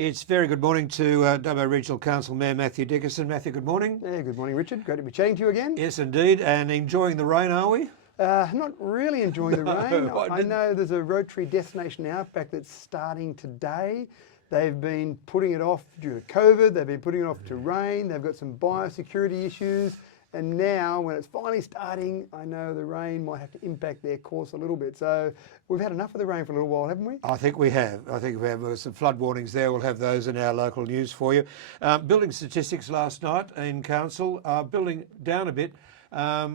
It's very good morning to Dubbo Regional Council Mayor Matthew Dickerson. Matthew, good morning. Yeah, good morning, Richard. Great to be chatting to you again. Yes, indeed. And enjoying the rain, are we? Not really enjoying the rain. I I know there's a Rotary Destination Outback that's starting today. They've been putting it off due to COVID. They've been putting it off to rain. They've got some biosecurity issues. And now, when it's finally starting, I know the rain might have to impact their course a little bit. So we've had enough of the rain for a little while, haven't we? I think we have. There's some flood warnings there. We'll have those in our local news for you. Building statistics last night in council are building down a bit.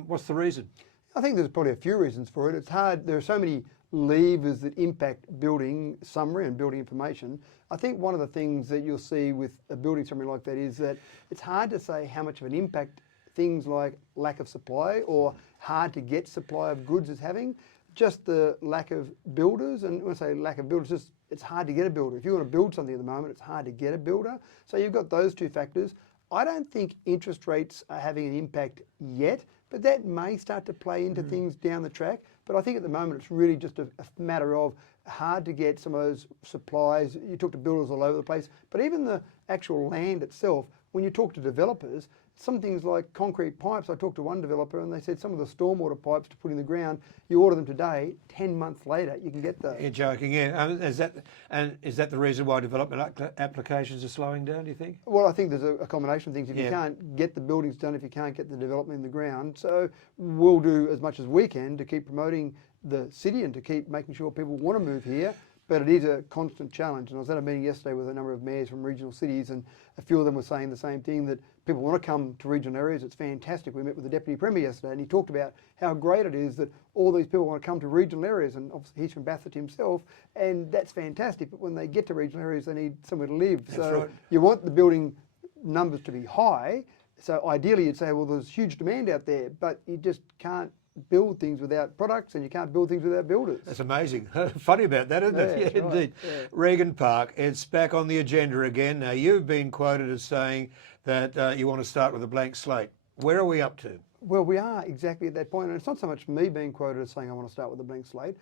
What's the reason? I think there's probably a few reasons for it. It's hard. There are so many levers that impact building summary and building information. I think one of the things that you'll see with a building summary like that is that it's hard to say how much of an impact things like lack of supply or hard to get supply of goods is having. Just the lack of builders, and when I say lack of builders, it's hard to get a builder. If you want to build something at the moment, it's hard to get a builder. So you've got those two factors. I don't think interest rates are having an impact yet, but that may start to play into things down the track. But I think at the moment it's really just a matter of hard to get some of those supplies. You talk to builders all over the place, but even the actual land itself, when you talk to developers, some things like concrete pipes, I talked to one developer and they said some of the stormwater pipes to put in the ground, you order them today, 10 months later, you can get those. You're joking, yeah. Is that the reason why development applications are slowing down, do you think? Well, I think there's a combination of things. If you can't get the buildings done, if you can't get the development in the ground, so we'll do as much as we can to keep promoting the city and to keep making sure people want to move here. But it is a constant challenge. And I was at a meeting yesterday with a number of mayors from regional cities, and a few of them were saying the same thing, that people want to come to regional areas. It's fantastic. We met with the Deputy Premier yesterday and he talked about how great it is that all these people want to come to regional areas, and obviously he's from Bathurst himself, and that's fantastic. But when they get to regional areas, they need somewhere to live. That's right. You want the building numbers to be high. So ideally you'd say, well, there's huge demand out there, but you just can't build things without products, and you can't build things without builders. That's amazing. Funny about that, isn't it? Yeah, indeed. Yeah. Regan Park, it's back on the agenda again. Now, you've been quoted as saying that you want to start with a blank slate. Where are we up to? Well, we are exactly at that point, and it's not so much me being quoted as saying I want to start with a blank slate.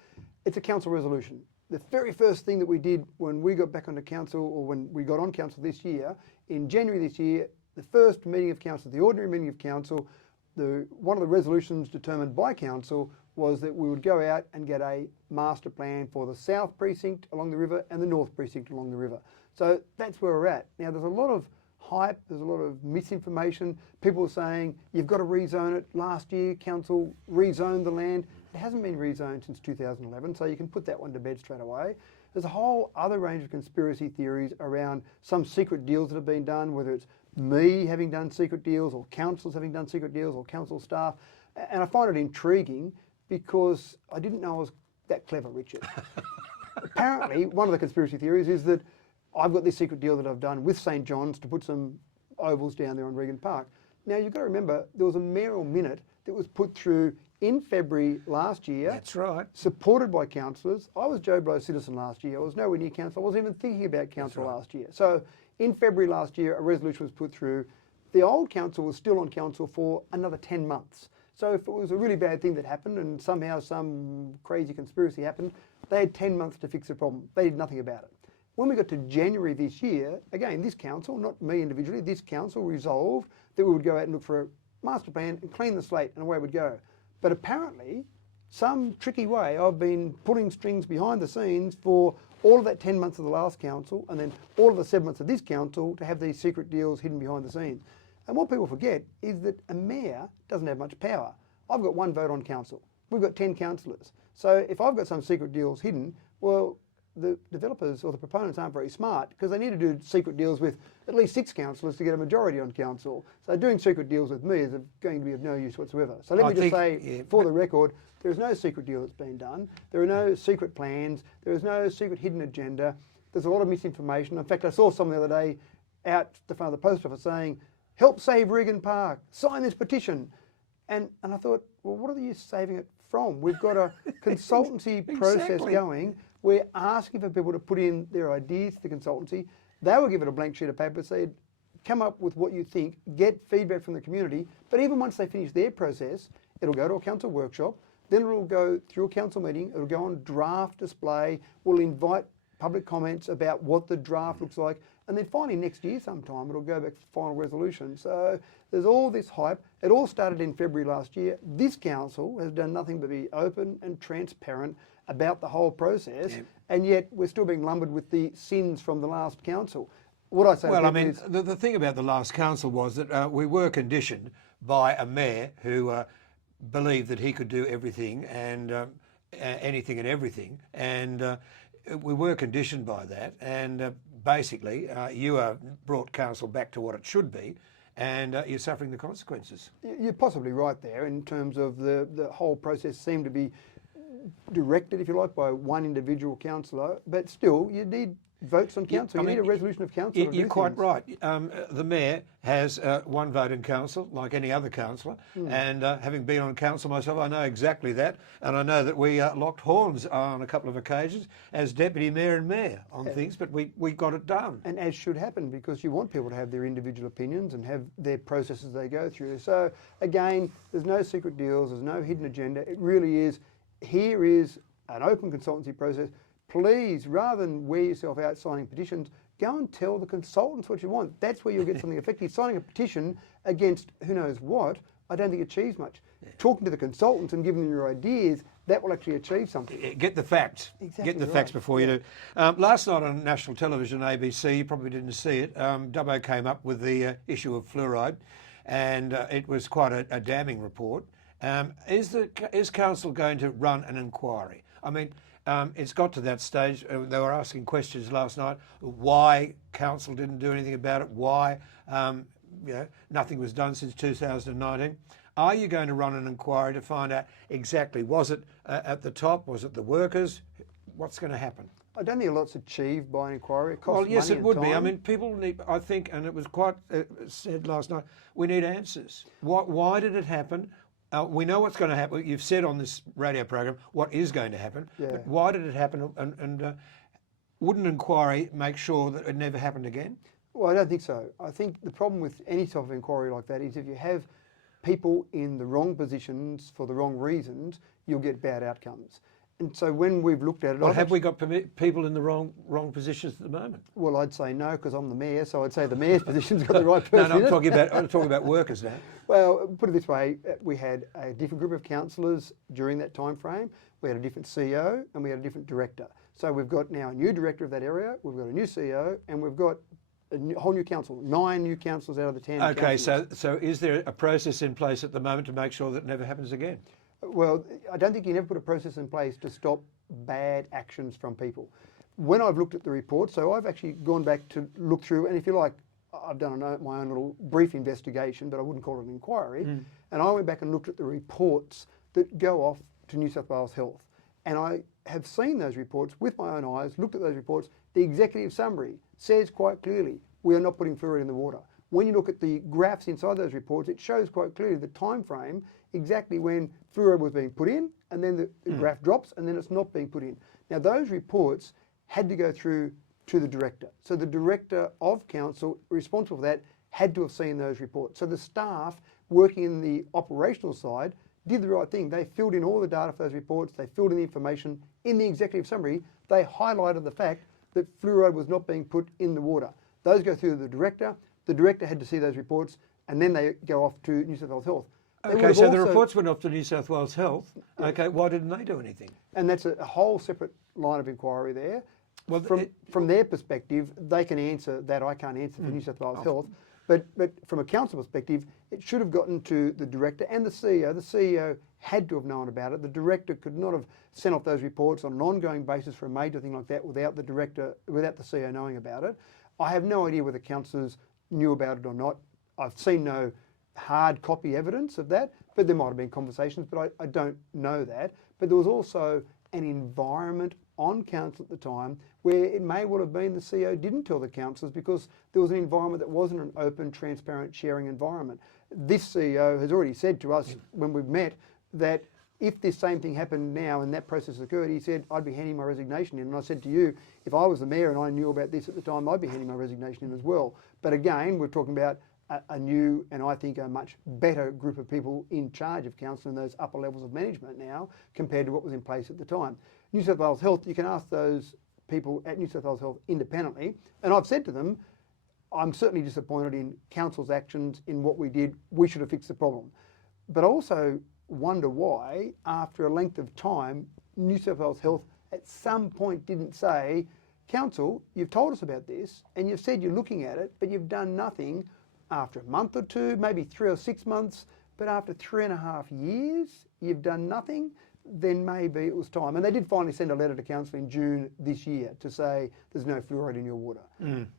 It's a council resolution. The very first thing that we did when we got back onto council, or when we got on council this year, in January this year, the first meeting of council, the ordinary meeting of council, one of the resolutions determined by council was that we would go out and get a master plan for the south precinct along the river and the north precinct along the river. So that's where we're at. Now there's a lot of hype, there's a lot of misinformation. People are saying you've got to rezone it. Last year council rezoned the land. It hasn't been rezoned since 2011, so you can put that one to bed straight away. There's a whole other range of conspiracy theories around some secret deals that have been done, whether it's me having done secret deals or councils having done secret deals or council staff. And I find it intriguing because I didn't know I was that clever, Richard. Apparently, one of the conspiracy theories is that I've got this secret deal that I've done with St. John's to put some ovals down there on Regan Park. Now, you've got to remember, there was a mayoral minute that was put through in February last year. That's right. Supported by councillors. I was Joe Blow's citizen last year. I was nowhere near council. I wasn't even thinking about council last year. So in February last year, a resolution was put through. The old council was still on council for another 10 months. So if it was a really bad thing that happened and somehow some crazy conspiracy happened, they had 10 months to fix the problem. They did nothing about it. When we got to January this year, again, this council, not me individually, this council resolved that we would go out and look for a master plan and clean the slate, and away we'd go. But apparently, some tricky way, I've been pulling strings behind the scenes for all of that 10 months of the last council and then all of the 7 months of this council to have these secret deals hidden behind the scenes. And what people forget is that a mayor doesn't have much power. I've got one vote on council. We've got 10 councillors. So if I've got some secret deals hidden, well, the developers or the proponents aren't very smart because they need to do secret deals with at least 6 councillors to get a majority on council. So doing secret deals with me is going to be of no use whatsoever. So let me just say, for the record, there is no secret deal that's been done. There are no secret plans. There is no secret hidden agenda. There's a lot of misinformation. In fact, I saw someone the other day out the front of the post office saying, "Help save Regan Park, sign this petition." And I thought, well, what are you saving it from? We've got a consultancy process going. We're asking for people to put in their ideas to the consultancy. They will give it a blank sheet of paper, say, come up with what you think, get feedback from the community. But even once they finish their process, it'll go to a council workshop, then it'll go through a council meeting, it'll go on draft display, we'll invite public comments about what the draft looks like, and then finally next year sometime it'll go back to final resolution. So there's all this hype. It all started in February last year. This council has done nothing but be open and transparent about the whole process, and yet we're still being lumbered with the sins from the last council. What I say, well, I mean, the thing about the last council was that we were conditioned by a mayor who believed that he could do everything and anything and everything, and we were conditioned by that. And basically, you brought council back to what it should be, and you're suffering the consequences. You're possibly right there in terms of the whole process seemed to be directed, if you like, by one individual councillor, but still you need votes on council. You need a resolution of council. You're quite right. The mayor has one vote in council, like any other councillor, and having been on council myself, I know exactly that, and I know that we locked horns on a couple of occasions as deputy mayor and mayor on things, but we got it done. And as should happen, because you want people to have their individual opinions and have their processes they go through. So again, there's no secret deals, there's no hidden agenda. It really is, here is an open consultancy process. Please, rather than wear yourself out signing petitions, go and tell the consultants what you want. That's where you'll get something effective. Signing a petition against who knows what, I don't think achieves much. Talking to the consultants and giving them your ideas, that will actually achieve something. Get the facts. Exactly Get the facts before you do. Last night on national television, ABC, you probably didn't see it, Dubbo came up with the issue of fluoride, and it was quite a damning report. Is council going to run an inquiry? I mean, it's got to that stage. They were asking questions last night. Why council didn't do anything about it? Why nothing was done since 2019? Are you going to run an inquiry to find out exactly, was it at the top? Was it the workers? What's going to happen? I don't think a lot's achieved by an inquiry. It costs well, yes, money it would and be. I time. mean, people need, I think, and it was quite said last night, we need answers. Why did it happen? We know what's going to happen. You've said on this radio program what is going to happen. But why did it happen? And would an inquiry make sure that it never happened again? Well, I don't think so. I think the problem with any type of inquiry like that is if you have people in the wrong positions for the wrong reasons, you'll get bad outcomes. And so when we've looked at it... Well, have we got people in the wrong positions at the moment? Well, I'd say no, because I'm the mayor, so I'd say the mayor's position's got the right person. No, I'm talking about workers now. Well, put it this way, we had a different group of councillors during that time frame. We had a different CEO and we had a different director. So we've got now a new director of that area, we've got a new CEO, and we've got a whole new council, 9 new councillors out of the 10 Okay, councillors. so is there a process in place at the moment to make sure that it never happens again? Well, I don't think you never put a process in place to stop bad actions from people. When I've looked at the report, so I've actually gone back to look through, and if you like, I've done my own little brief investigation, but I wouldn't call it an inquiry, and I went back and looked at the reports that go off to New South Wales Health. And I have seen those reports with my own eyes, looked at those reports. The executive summary says quite clearly, we are not putting fluoride in the water. When you look at the graphs inside those reports, it shows quite clearly the time frame, exactly when fluoride was being put in, and then the graph drops, and then it's not being put in. Now, those reports had to go through to the director. So the director of council responsible for that had to have seen those reports. So the staff working in the operational side did the right thing. They filled in all the data for those reports, they filled in the information. In the executive summary, they highlighted the fact that fluoride was not being put in the water. Those go through to the director had to see those reports, and then they go off to New South Wales Health. Okay, so the reports went off to New South Wales Health. Okay, why didn't they do anything? And that's a whole separate line of inquiry there. Well, from their perspective, they can answer that. I can't answer for New South Wales Health. But from a council perspective, it should have gotten to the director and the CEO. The CEO had to have known about it. The director could not have sent off those reports on an ongoing basis for a major thing like that without the CEO knowing about it. I have no idea whether councillors knew about it or not. I've seen no hard copy evidence of that, but there might have been conversations, but I don't know that. But there was also an environment on council at the time where it may well have been the CEO didn't tell the councillors because there was an environment that wasn't an open, transparent, sharing environment. This CEO has already said to us when we've met that if this same thing happened now and that process occurred, he said, I'd be handing my resignation in. And I said to you, if I was the mayor and I knew about this at the time, I'd be handing my resignation in as well. But again, we're talking about a new and I think a much better group of people in charge of council and those upper levels of management now compared to what was in place at the time. New South Wales Health, you can ask those people at New South Wales Health independently, and I've said to them, I'm certainly disappointed in council's actions in what we did. We should have fixed the problem. But I also wonder why, after a length of time, New South Wales Health at some point didn't say, Council, you've told us about this and you've said you're looking at it, but you've done nothing after a month or two, maybe 3 or 6 months, but after 3.5 years, you've done nothing, then maybe it was time. And they did finally send a letter to Council in June this year to say there's no fluoride in your water.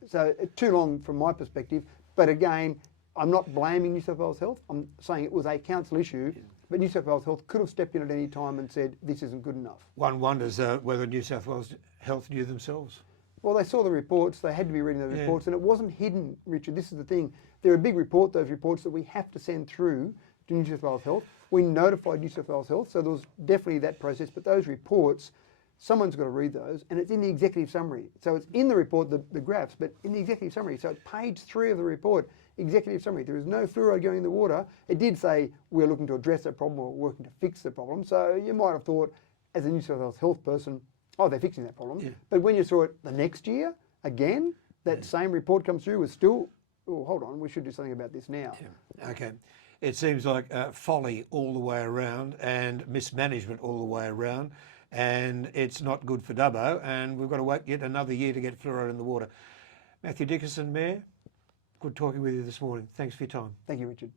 So too long from my perspective, but again, I'm not blaming New South Wales Health. I'm saying it was a council issue, but New South Wales Health could have stepped in at any time and said, this isn't good enough. One wonders whether New South Wales Health knew themselves. Well, they saw the reports, they had to be reading those reports, and it wasn't hidden, Richard. This is the thing. They're a big report, those reports that we have to send through to New South Wales Health. We notified New South Wales Health, so there was definitely that process, but those reports, someone's got to read those, and it's in the executive summary. So it's in the report, the graphs, but in the executive summary. So it's page 3 of the report, executive summary. There is no fluoride going in the water. It did say we're looking to address that problem or working to fix the problem. So you might have thought, as a New South Wales Health person, oh, they're fixing that problem. But when you saw it the next year, again, that same report comes through was still, oh, hold on, we should do something about this now. Okay. It seems like folly all the way around and mismanagement all the way around, and it's not good for Dubbo, and we've got to wait yet another year to get fluoride in the water. Matthew Dickinson, Mayor, good talking with you this morning. Thanks for your time. Thank you, Richard.